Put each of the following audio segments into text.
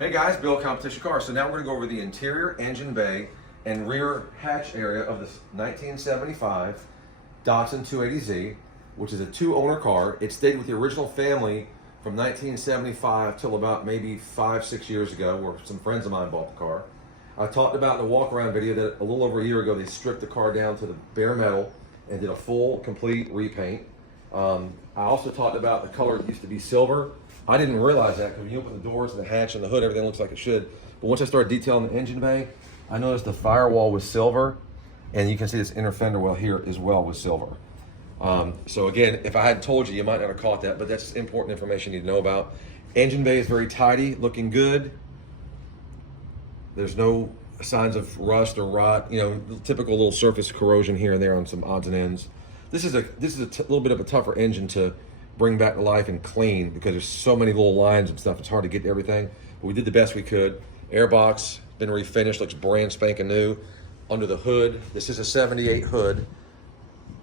Hey guys, Bill Competition Car. So now we're going to go over the interior engine bay and rear hatch area of this 1975 Datsun 280Z, which is a two-owner car. It stayed with the original family from 1975 till about maybe 5-6 years ago, where some friends of mine bought the car. I talked about in the walk-around video that a little over a year ago they stripped the car down to the bare metal and did a full, complete repaint. I also talked about the color. It used to be silver. I didn't realize that because when you open the doors and the hatch and the hood, everything looks like it should. But once I started detailing the engine bay, I noticed the firewall was silver, and you can see this inner fender well here as well was silver. So again, if I had told you, you might not have caught that, but that's important information you need to know about. Engine bay is very tidy, looking good. There's no signs of rust or rot. You know, typical little surface corrosion here and there on some odds and ends. This is a little bit of a tougher engine to bring back to life and clean because there's so many little lines and stuff. It's hard to get to everything, but we did the best we could. Airbox been refinished, looks brand spanking new. Under the hood, this is a 78 hood.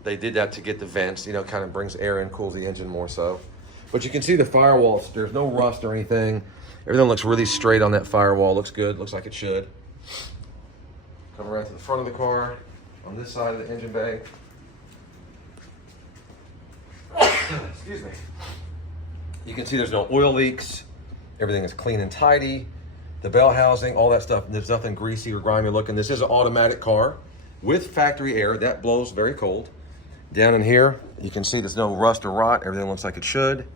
They did that to get the vents, you know, kind of brings air in, cools the engine more so. But you can see the firewalls, there's no rust or anything. Everything looks really straight on that firewall, looks good, looks like it should. Come around to the front of the car, on this side of the engine bay. Excuse me. You can see there's no oil leaks. Everything is clean and tidy. The bell housing, all that stuff, there's nothing greasy or grimy looking. This is an automatic car with factory air. That blows very cold. Down in here, you can see there's no rust or rot. Everything looks like it should.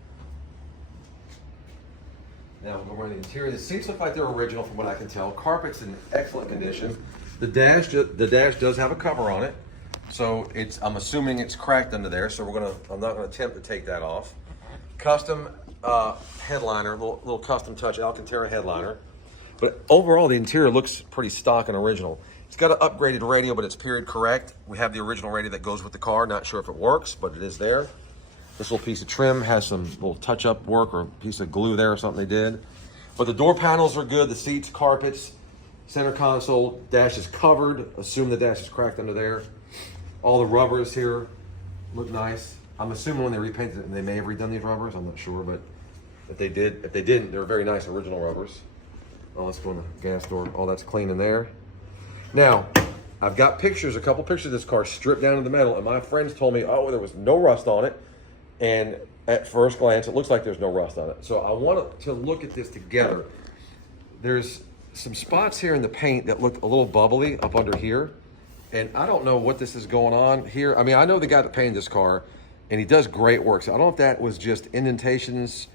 Now we'll go around the interior. The seats look like they're original from what I can tell. Carpet's in excellent condition. The dash does have a cover on it. So I'm assuming it's cracked under there, so I'm not gonna attempt to take that off. Custom headliner, little custom touch Alcantara headliner. But overall, the interior looks pretty stock and original. It's got an upgraded radio, but it's period correct. We have the original radio that goes with the car. Not sure if it works, but it is there. This little piece of trim has some little touch-up work or a piece of glue there or something they did. But the door panels are good, the seats, carpets, center console, dash is covered. Assume the dash is cracked under there. All the rubbers here look nice. I'm assuming when they repainted it, they may have redone these rubbers. I'm not sure, but if they didn't, they're very nice original rubbers. Oh, let's go in the gas door. All that's clean in there. Now, I've got pictures, a couple pictures of this car stripped down to the metal, and my friends told me, oh, there was no rust on it. And at first glance, it looks like there's no rust on it. So I wanted to look at this together. There's some spots here in the paint that look a little bubbly up under here. And I don't know what this is going on here. I mean, I know the guy that painted this car, and he does great work. So I don't know if that was just indentations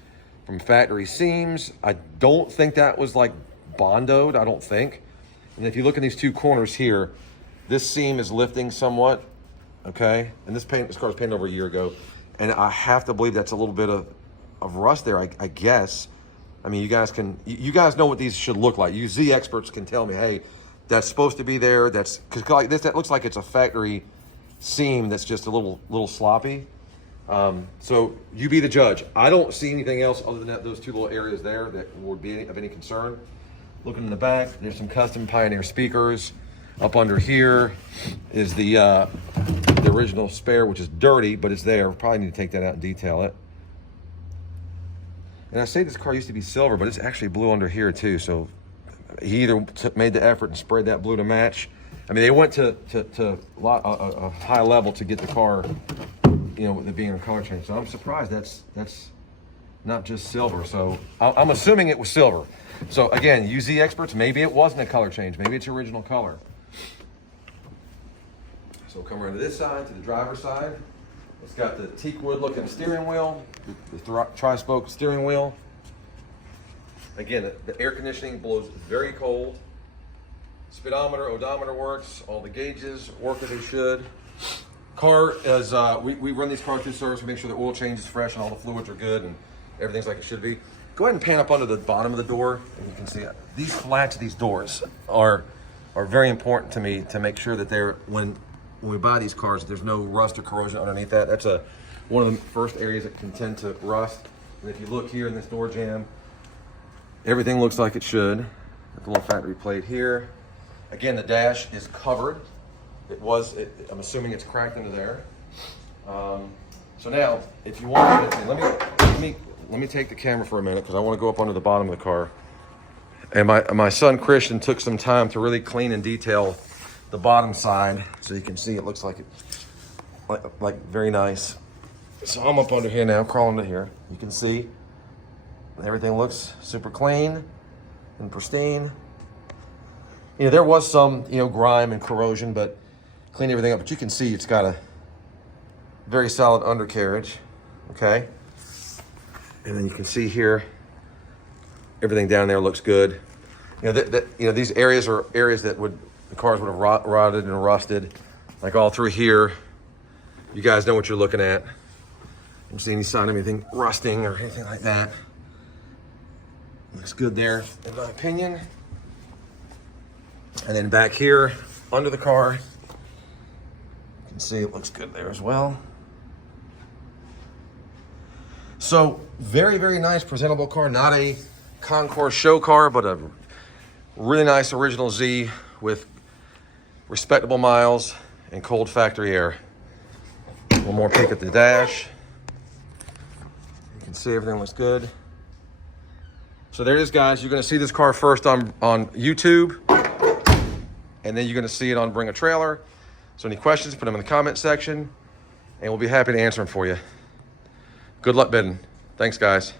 from factory seams. I don't think that was like bondoed, I don't think. And if you look in these two corners here, this seam is lifting somewhat, okay? And this car was painted over a year ago. And I have to believe that's a little bit of rust there, I guess. I mean, you guys know what these should look like. You Z experts can tell me, hey, that's supposed to be there. Because like this, that looks like it's a factory seam that's just a little sloppy. So you be the judge. I don't see anything else other than those two little areas there that would be of any concern. Looking in the back, there's some custom Pioneer speakers. Up under here is the original spare, which is dirty, but it's there. Probably need to take that out and detail it. And I say this car used to be silver, but it's actually blue under here too. So he either made the effort and sprayed that blue to match. I mean, they went to a high level to get the car, you know, with it being a color change. So I'm surprised that's not just silver. So I'm assuming it was silver. So again, UZ experts, maybe it wasn't a color change. Maybe it's original color. So come around to this side, to the driver's side. It's got the teak wood looking steering wheel, the tri-spoke steering wheel. Again, the air conditioning blows very cold. Speedometer, odometer works. All the gauges work as they should. Car is, we run these cars through service to make sure the oil change is fresh and all the fluids are good and everything's like it should be. Go ahead and pan up under the bottom of the door and you can see these flats of these doors are very important to me to make sure that they're, when we buy these cars, there's no rust or corrosion underneath that. That's one of the first areas that can tend to rust. And if you look here in this door jamb, everything looks like it should. The little factory plate here. Again, the dash is covered. I'm assuming it's cracked into there. So now, if you want to, let me take the camera for a minute because I want to go up under the bottom of the car And my son Christian took some time to really clean and detail the bottom side, so you can see it looks like very nice. So I'm up under here now, crawling to here. You can see everything looks super clean and pristine. You know, there was some, you know, grime and corrosion, but clean everything up. But you can see it's got a very solid undercarriage, okay? And then you can see here, everything down there looks good. You know, these areas are areas that the cars would have rotted and rusted, like all through here. You guys know what you're looking at. I don't see any sign of anything rusting or anything like that. Looks good there, in my opinion. And then back here, under the car, you can see it looks good there as well. So, very, very nice, presentable car. Not a concours show car, but a really nice original Z with respectable miles and cold factory air. One more peek at the dash. You can see everything looks good. So there it is, guys. You're going to see this car first on YouTube, and then you're going to see it on Bring a Trailer. So any questions, put them in the comment section, and we'll be happy to answer them for you. Good luck bidding. Thanks, guys.